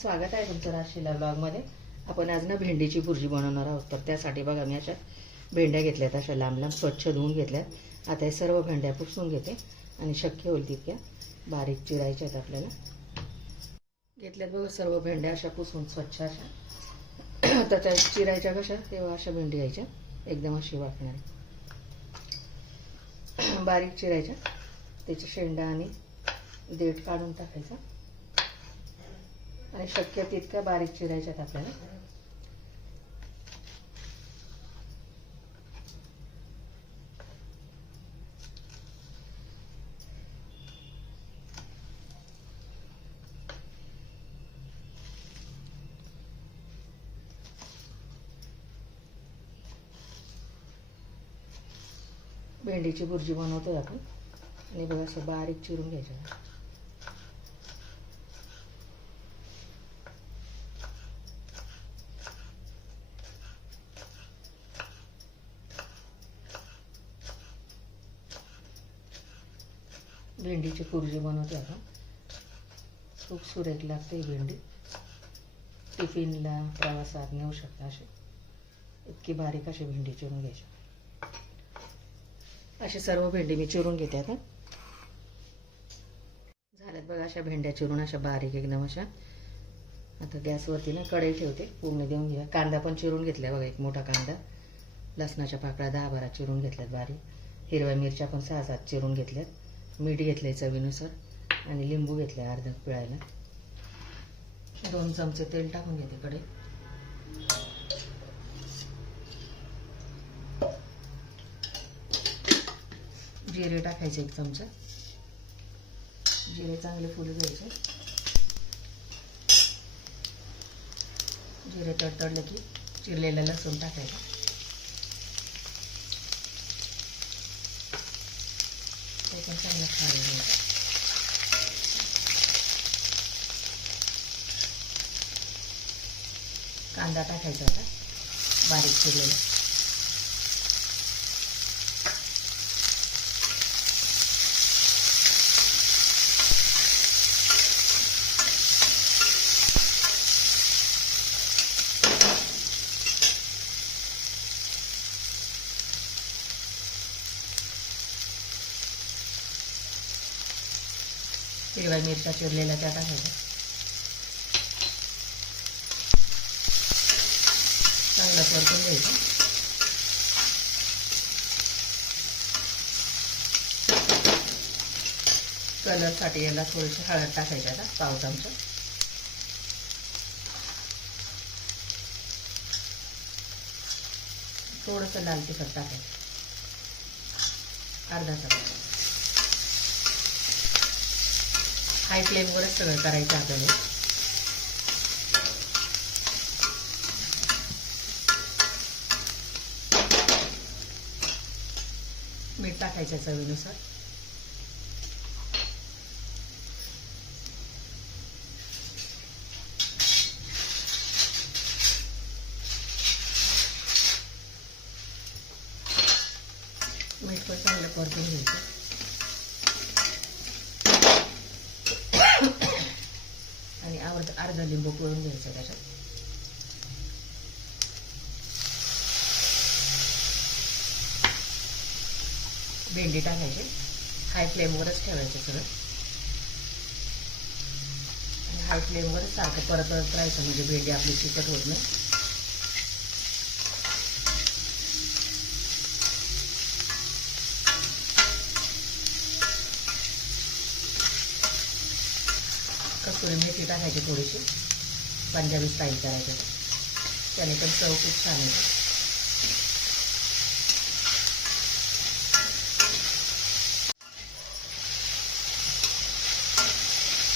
स्वागत आहे तुमचं राशीला ब्लॉगमध्ये। आपण आज ना भेंडीची भुर्जी बनवणार आहोत। तर त्यासाठी बघा मी अशा भेंड्या घेतल्यात, अशा लांब लांब स्वच्छ धुवून घेतल्यात। आता हे सर्व भेंड्या पुसून घेते आणि शक्य होईल तितक्या बारीक चिरायच्या आहेत आपल्याला। घेतल्यात बघा सर्व भेंड्या अशा पुसून स्वच्छ अशा। त्याच्या चिरायच्या कशा तेव्हा अशा भेंडी घ्यायच्या, एकदम अशी वाटणार बारीक चिरायच्या। त्याच्या शेंडा आणि देठ काढून टाकायचा आणि शक्य तितक्या बारीक चिरायच्यात आपल्याला। भेंडीची भुर्जी बनवतोय आपण आणि बघा असं बारीक चिरून घ्यायचं। भेंडीची भुर्जी बनवते आपण, खूप सुरेख लागते भेंडी। टिफिनला प्रवासात नेऊ शकता अशी, इतकी बारीक अशी भेंडी चिरून घ्यायची। अशी सर्व भेंडी मी चिरून घेते आता। झाल्यात बघा अशा भेंड्या चिरून अशा बारीक एकदम अशा। आता गॅसवरती ना कढई ठेवते, फोडणी देऊन घ्या। कांदा पण चिरून घेतला बघा, एक मोठा कांदा। लसणाच्या पाकळ्या 10-12 चिरून घेतल्यात बारीक। हिरव्या मिरच्या पण 6-7 चिरून घेतल्यात। मीठ घेतलंय चवीनुसार आणि लिंबू घेतलंय अर्धा पिळायला। 2 चमचे तेल टाकून घेते कढईत। जिरे टाकायचे 1 चमचा। जिरे चांगले फुलू द्यायचे। जिरे तडतडले की चिरलेला लसूण टाकायचा। ते पण चांगलं खायला घ्यायचं। कांदा टाकायचा आता बारीक चिरलेला। हिरव्या मिरच्या चिरलेल्या त्या टाकायच्या। चांगलं परतून घ्यायचं। कलरसाठी याला थोडीशी हळद टाकायची आता, पाव चमचा। थोडंसं लाल तिखट टाकायचं, अर्धा चमचा। हाय फ्लेमवरच सगळं करायचं आपल्याला। मीठ टाकायचं चवीनुसार। मीठ पण चांगलं परतून घ्यायचं आणि अर्धा लिंबू पिळून घ्यायचं त्याच्यात। भेंडी टाकायची, हाय फ्लेमवरच ठेवायचं सगळं आणि हाय फ्लेमवरच सारखं परत राहायचं, म्हणजे भेंडी आपली चिकट होत नाही। कसुरी मेथी टाकायची थोडीशी, पंजाबी स्टाईल करायचं, त्याने पण चव खूप छान येते।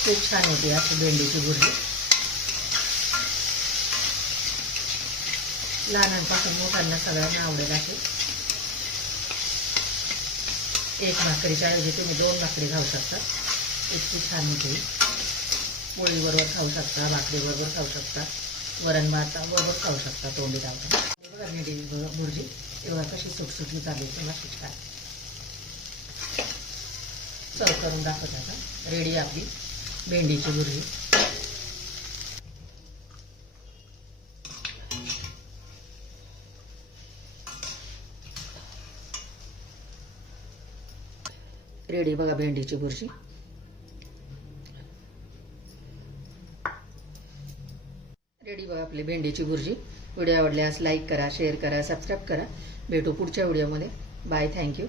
खूप छान होती अशी भेंडीची भुर्जी। लहानांपासून मोठ्यांना सगळ्यांना आवडेल अशी। 1 भाकरीच्या ऐवजी तुम्ही 2 भाकरी खाऊ शकता, इतकी छान होती। पोळीबरोबर खाऊ शकता, भाकरीबरोबर खाऊ शकता, वरण भाताबरोबर खाऊ शकता, तोंडी लावता। बघा भेंडी भुर्जी एवढा कशी सुटसुटीत आली, तेव्हा छान सर्व करून दाखवत आता। रेडी आपली भेंडीची भुर्जी। रेडी बघा भेंडीची भुर्जी. रेडी बघा आपली भेंडीची भुर्जी. व्हिडिओ आवडल्यास लाईक करा, शेअर करा, सबस्क्राईब करा. भेटू पुढच्या व्हिडिओमध्ये. Bye, thank you.